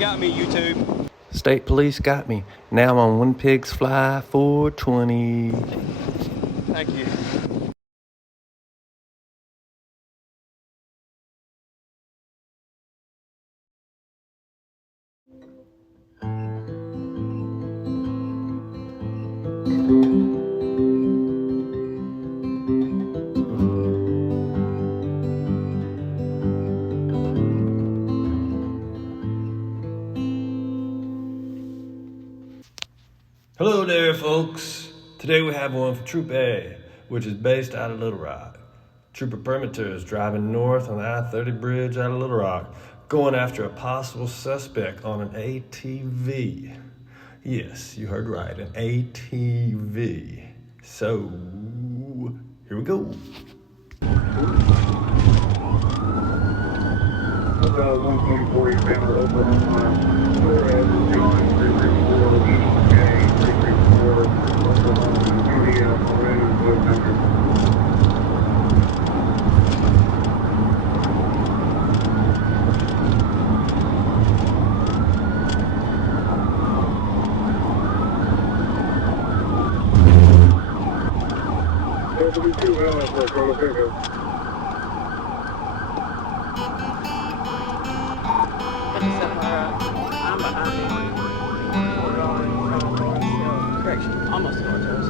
got me, YouTube. State police got me. Now I'm on One Pigs Fly 420. Thank you. Hello there, folks. Today we have one for Troop A, which is based out of Little Rock. Trooper Perimeter is driving north on the I-30 bridge out of Little Rock, going after a possible suspect on an ATV. Yes, you heard right, an ATV. So, here we go. 124 banner open on Flores, John 334, okay, 334, Oklahoma, Julia, Maroon, Blue Country. There's going to be 2 helmets for a total pickup. I'm behind him. We're on correction, almost north to us.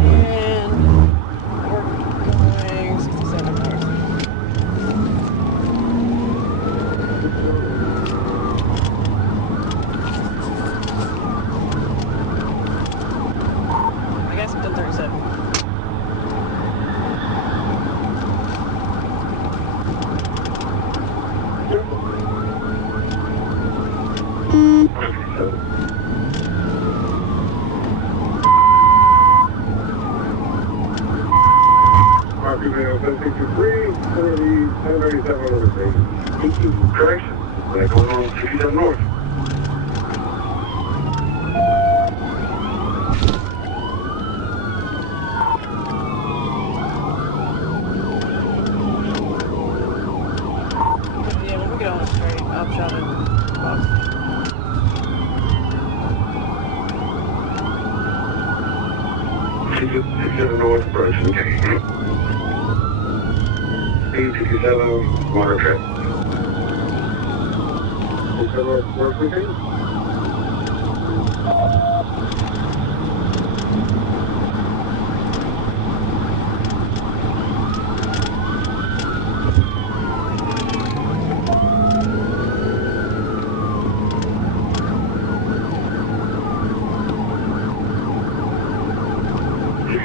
And we're going 67 north. I guess I'm done 37. Correction. We're going on 67 north. Yeah, when we get on the straight, I'll shot it. Box. 67 north approach, okay. Speed 67, water trip. 67 north approach, okay.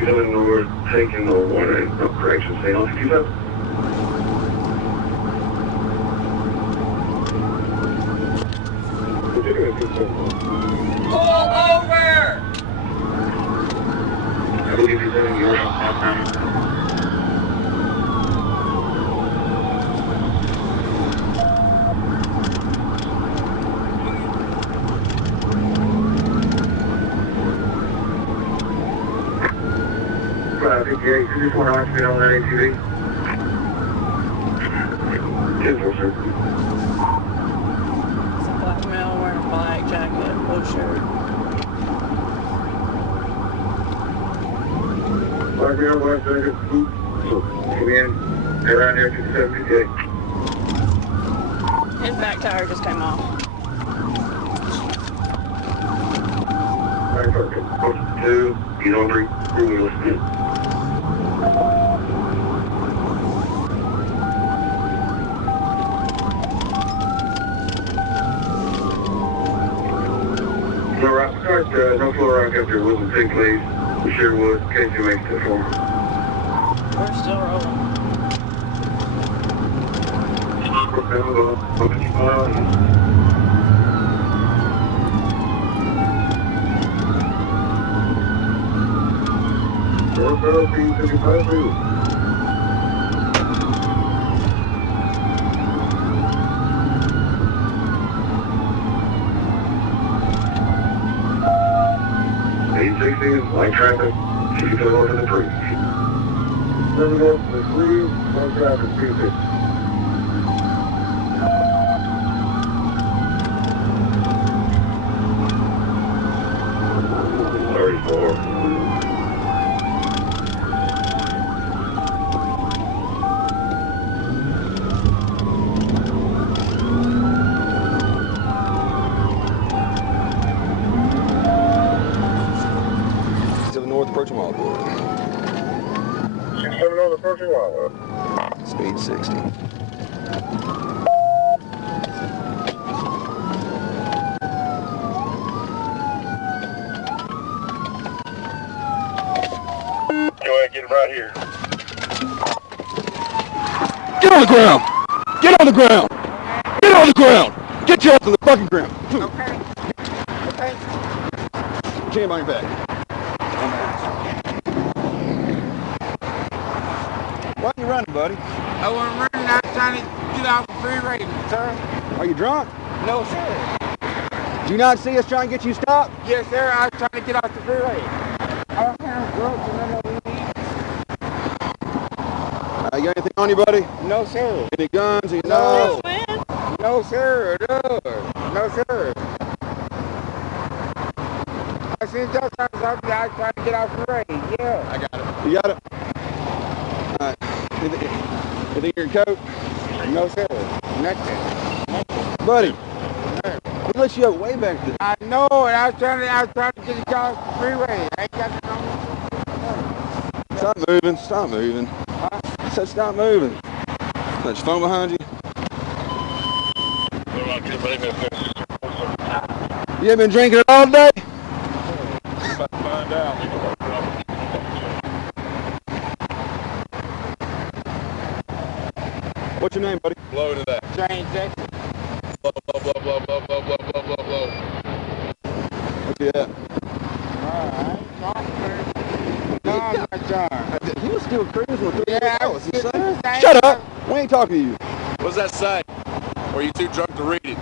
North, taking the water, no correction, stay on 67. Pull over! I believe he's in your house. Yeah, you just want to watch me on that ATV? Yes, sir. It's a black male wearing a black jacket, blue shirt. Black male, black jacket, boot. Come in, around there 270, His back tire just came off. Right, perfect. Post 2, you don't drink, wheels. No floor rock after Wilson Pig, please. We sure would. Casey makes it for me. We're still rolling. emergencies, light traffic, keep it over to the creek. 7 north to the 3, 1 traffic, 250. To the north, approaching Wildwood. 67 on approaching Wildwood. Speed 60. Go ahead, get him right here. Get on the ground! Get on the ground! Get on the ground! Get your ass on the fucking ground! Okay. Okay. Jam on your back. Why are you running, buddy? I want to run out trying to get off the freeway, sir. Are you drunk? No, sir. Do you not see us trying to get you stopped? Yes, sir. I was trying to get off the freeway. I don't have drugs and none of weed. You got anything on you, buddy? No, sir. Any guns? Any No. No, sir. No. No, sir. I seen those times I was trying to get off the freeway. Yeah. I got it. You got it? All right. Anything in your coat? No, sir. Nothing. Buddy, we let you up way back there. I know, and I was trying to get it off the freeway. I ain't got no. Stop moving. Stop moving. I said stop moving. There's phone behind you. You ain't been drinking it all day? About to find out. What's your name, buddy? Blow to that. James Jackson. Blow, blow, blow, blow, blow, blow, blow, blow, blow, blow. What's he at? I ain't talking, sir. No, I'm not drunk. He was still cruising with 3 Yeah, hours. I was- Shut up! We ain't talking to you. What does that say? Or are you too drunk to read it?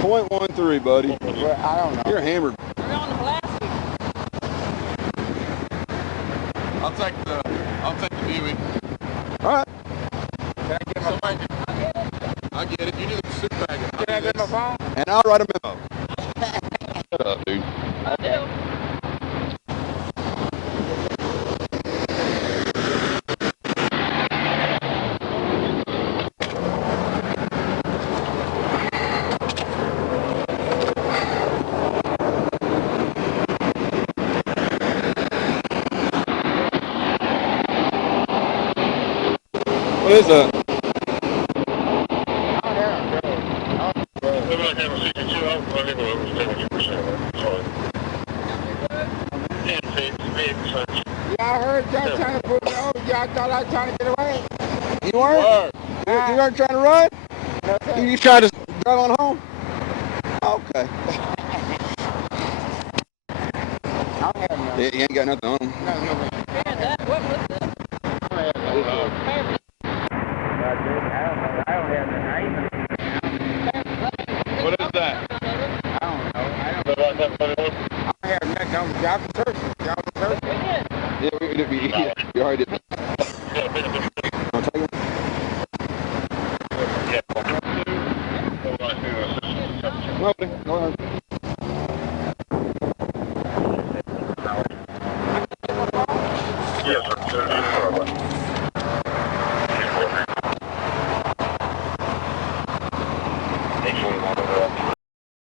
0.13, buddy. Well, I don't know. You're hammered. I'll take the Buick. All right. Can I get my phone? I get it. You do the super bag. Can I get my phone? And I'll write a memo. Shut up, dude. What is that? Yeah, I heard y'all trying to put me over. Y'all thought I was trying to get away. You weren't? You weren't trying to run? No, sir. You tried to drive on home? Okay. I don't have none. Yeah, you ain't got nothing on him. No, no, man. What was that? I don't have none. I don't have none. I ain't What is that? I don't know. I don't have nothing on the job searching. Job searching. Yeah, we already did. I'll take it. Nobody.